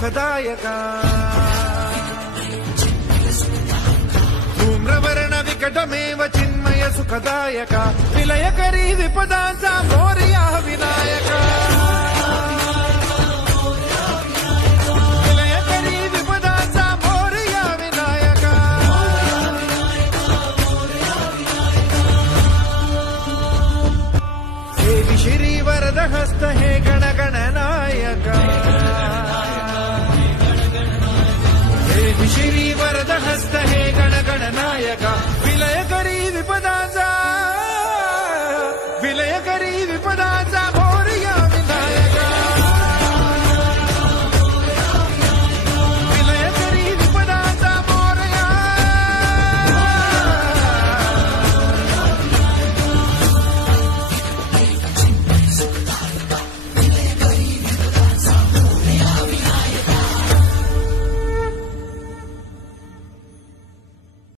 सुखदायका धूम्रवर्ण विकटमेव चिन्मय सुखदायका विलयकरी विपदांचा मोरया विनायका विलयकरी विपदांचा मोरया विनायका देवी श्री वरद हस्त हे गणगणनायका देवी श्री वरद हस्त हे गणगणनायका विलयकरी विपदांचा